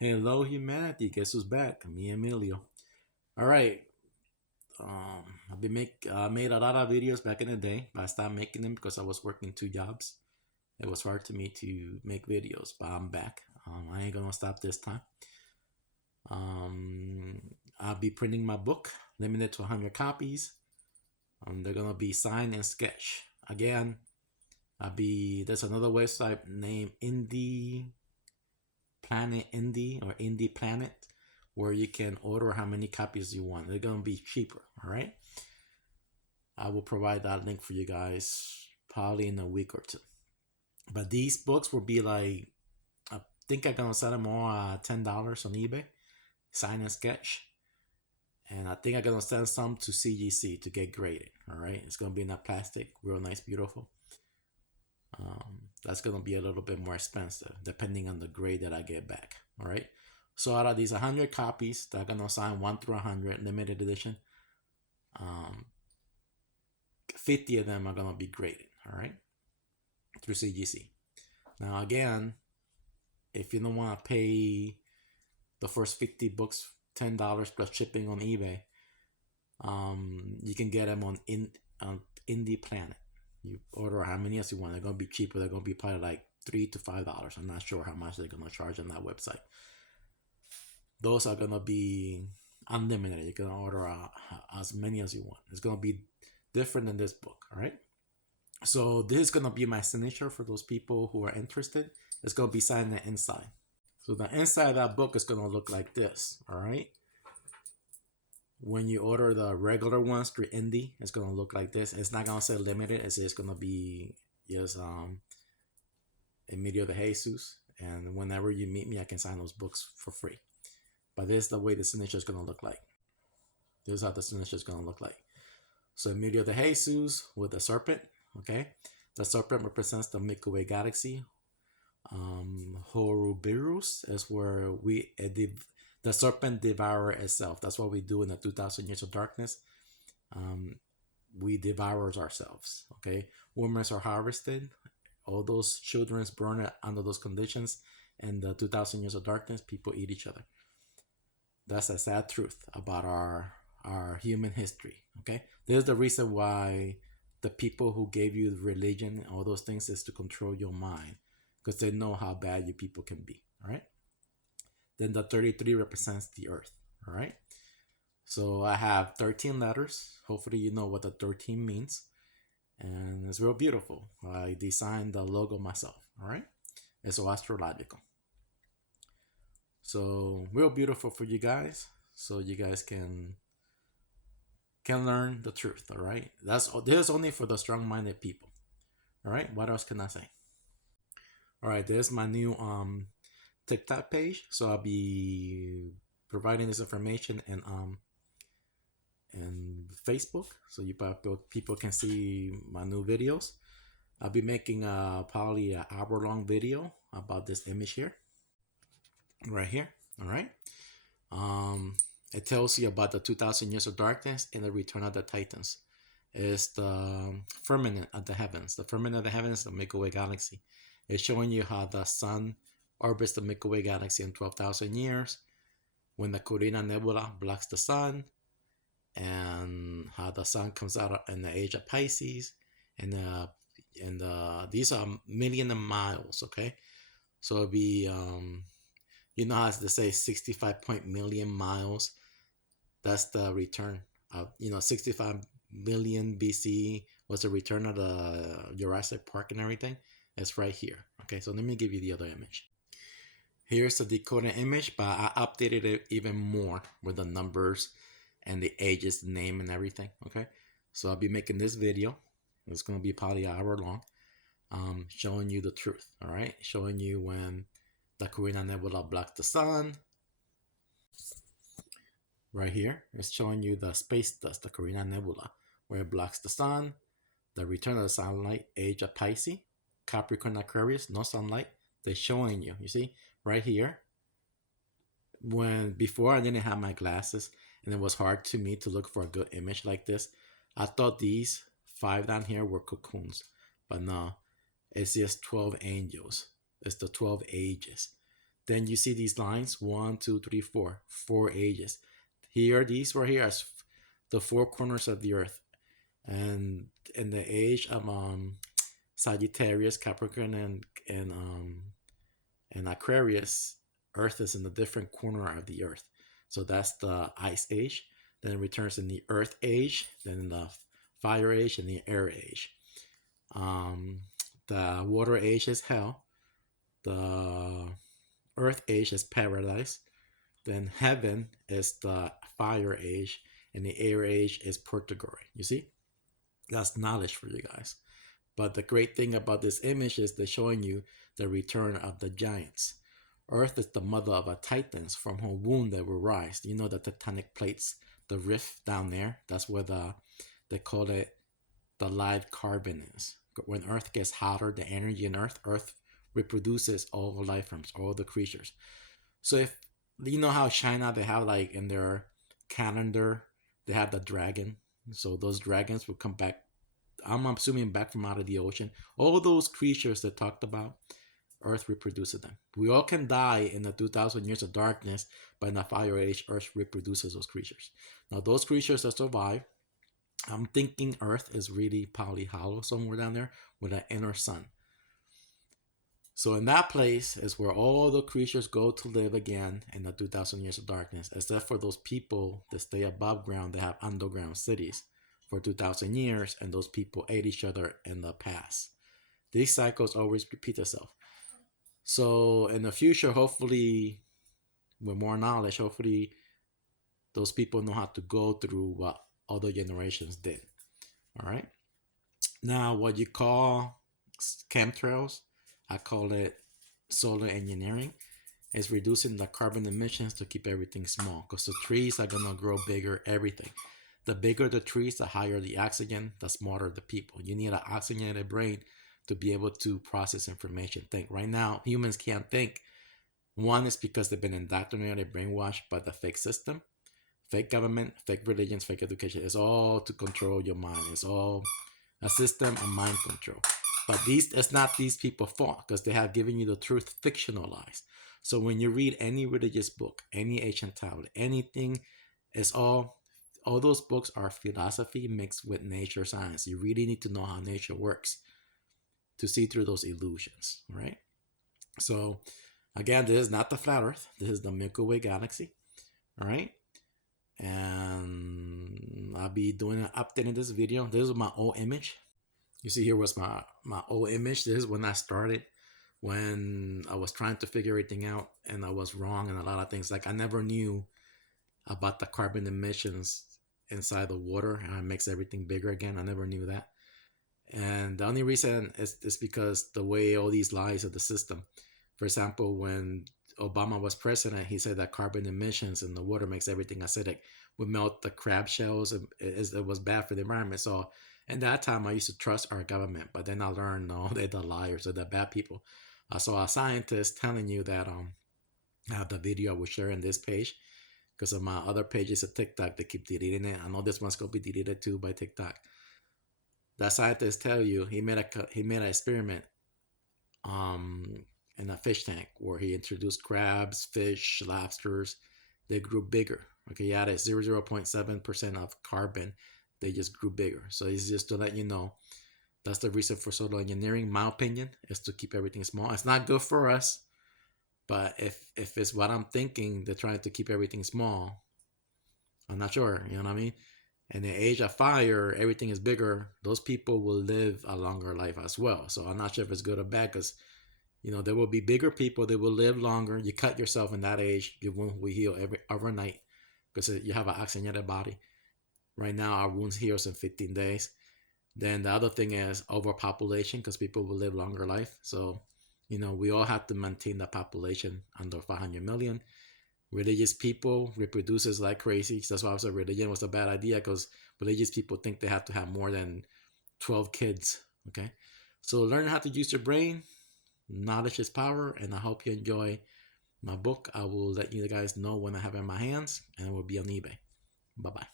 Hello, humanity. Guess who's back? Me, Emilio. All right. I've been made a lot of videos back in the day, but I stopped making them because I was working two jobs. It was hard to me to make videos, but I'm back. I ain't gonna stop this time. Um, I'll be printing my book, limited to 100 copies. They're gonna be signed and sketch. Again, there's another website named Indie Planet, where you can order how many copies you want. They're gonna be cheaper. All right. I will provide that link for you guys probably in a week or two. But these books will be like, I think I'm gonna sell them all at $10 on eBay, sign and sketch. And I think I'm gonna send some to CGC to get graded. All right, it's gonna be in that plastic, real nice, beautiful. That's gonna be a little bit more expensive depending on the grade that I get back. All right. So out of these 100 copies that I'm gonna sign 1 through 100 limited edition, 50 of them are gonna be graded. All right, through CGC. Now again, if you don't want to pay the first 50 books $10 plus shipping on eBay, you can get them on Indie Planet. You order how many as you want. They're gonna be cheaper. They're gonna be probably like $3 to $5. I'm not sure how much they're gonna charge on that website. Those are gonna be unlimited. You can order as many as you want. It's gonna be different than this book. All right. So this is gonna be my signature for those people who are interested. It's gonna be signed on the inside. So the inside of that book is gonna look like this. All right. When you order the regular ones through Indie, it's gonna look like this. It's not gonna say limited. It's just gonna be just Emilio de Jesus. And whenever you meet me, I can sign those books for free. But this is the way the signature is gonna look like. This is how the signature is gonna look like. So Emilio de Jesus with the serpent. Okay, the serpent represents the Milky Way galaxy. Horubirus is where the serpent devour itself. That's what we do in the 2,000 years of darkness. We devour ourselves. Okay, women are harvested. All those children born under those conditions. And the 2,000 years of darkness, people eat each other. That's a sad truth about our human history. Okay, this is the reason why the people who gave you religion and all those things is to control your mind, because they know how bad you people can be. All right. Then the 33 represents the earth. All right. So I have 13 letters. Hopefully you know what the 13 means. And it's real beautiful. I designed the logo myself. All right. It's so astrological. So real beautiful for you guys. So you guys can learn the truth. All right. This is only for the strong-minded people. All right. What else can I say? All right. There's my new TikTok page. So I'll be providing this information and Facebook, so people can see my new videos. I'll be making probably an hour-long video about this image here, right here. All right. It tells you about the 2,000 years of darkness and the return of the Titans. It's the firmament of the heavens. The firmament of the heavens is the Milky Way galaxy. It's showing you how the sun orbits the Milky Way galaxy in 12,000 years, when the Corina nebula blocks the sun, and how the sun comes out in the age of Pisces, and these are million of miles. Okay, so it'll be you know how they say 65 million miles. That's the return of 65 million BC was the return of the Jurassic Park and everything. It's right here. Okay, so let me give you the other image. Here's the decoded image, but I updated it even more with the numbers and the ages, the name, and everything. Okay, so I'll be making this video. It's going to be probably an hour long, showing you the truth. All right, showing you when the Corina nebula blocks the sun. Right here, it's showing you the space dust, the Corina nebula, where it blocks the sun, the return of the sunlight, age of Pisces, Capricorn, Aquarius, no sunlight. They're showing you. You see, right here. Before I didn't have my glasses, and it was hard to me to look for a good image like this. I thought these 5 down here were cocoons, but no, it's just 12 angels. It's the 12 ages. Then you see these lines, 1, 2, 3, 4, 4 ages. Here, these right here are the four corners of the earth. And in the age of Sagittarius, Capricorn, and Aquarius, earth is in a different corner of the earth. So that's the ice age. Then it returns in the earth age, then in the fire age, and the air age. The water age is hell. The earth age is paradise. Then heaven is the fire age, and the air age is purgatory. You see? That's knowledge for you guys. But the great thing about this image is they're showing you the return of the giants. Earth is the mother of the titans. From her womb they will rise. You know the tectonic plates, the rift down there, that's where they call it the live carbon is. When Earth gets hotter, the energy in Earth reproduces all the life forms, all the creatures. So if you know how China, they have like in their calendar, they have the dragon. So those dragons will come back, I'm assuming back from out of the ocean. All those creatures they talked about, Earth reproduces them. We all can die in the 2,000 years of darkness, but in the fire age, Earth reproduces those creatures. Now those creatures that survive, I'm thinking Earth is really probably hollow somewhere down there with an inner sun. So in that place is where all the creatures go to live again in the 2,000 years of darkness, except for those people that stay above ground. They have underground cities for 2,000 years, and those people ate each other in the past. These cycles always repeat themselves. So in the future, hopefully, with more knowledge, hopefully those people know how to go through what other generations did. All right. Now, what you call chemtrails, I call it solar engineering. It's reducing the carbon emissions to keep everything small, because the trees are going to grow bigger, everything. The bigger the trees, the higher the oxygen, the smarter the people. You need an oxygenated brain to be able to process information, think. Right now, humans can't think. One is because they've been indoctrinated, brainwashed by the fake system, fake government, fake religions, fake education. It's all to control your mind. It's all a system of mind control. But it's not these people's fault, because they have given you the truth fictionalized. So when you read any religious book, any ancient tablet, anything, it's all those books are philosophy mixed with nature science. You really need to know how nature works to see through those illusions, right? So again, this is not the flat earth. This is the Milky Way galaxy, all right? And I'll be doing an update in this video. This is my old image. You see here was my old image. This is when I started, when I was trying to figure everything out, and I was wrong in a lot of things. Like I never knew about the carbon emissions inside the water, and it makes everything bigger again. I never knew that. And the only reason is because the way all these lies of the system. For example, when Obama was president, he said that carbon emissions in the water makes everything acidic. Would melt the crab shells. It was bad for the environment. So at that time, I used to trust our government, but then I learned, no, they're the liars, they're the bad people. I saw a scientist telling you that I have the video I will share in this page, because of my other pages of TikTok, they keep deleting it. I know this one's gonna be deleted too by TikTok. That scientist tell you he made an experiment in a fish tank where he introduced crabs, fish, lobsters. They grew bigger. Okay, he added 0.7% of carbon. They just grew bigger. So it's just to let you know, that's the reason for solar engineering. My opinion is to keep everything small. It's not good for us, but if it's what I'm thinking, they're trying to keep everything small. I'm not sure. You know what I mean? In the age of fire, everything is bigger. Those people will live a longer life as well. So I'm not sure if it's good or bad, because there will be bigger people. They will live longer. You cut yourself in that age, your wound will heal overnight, because you have an oxygenated body. Right now, our wounds heal in 15 days. Then the other thing is overpopulation, because people will live longer life. So, we all have to maintain the population under 500 million. Religious people reproduces like crazy. So that's why I said religion was a bad idea, because religious people think they have to have more than 12 kids. Okay. So learn how to use your brain. Knowledge is power. And I hope you enjoy my book. I will let you guys know when I have it in my hands, and it will be on eBay. Bye-bye.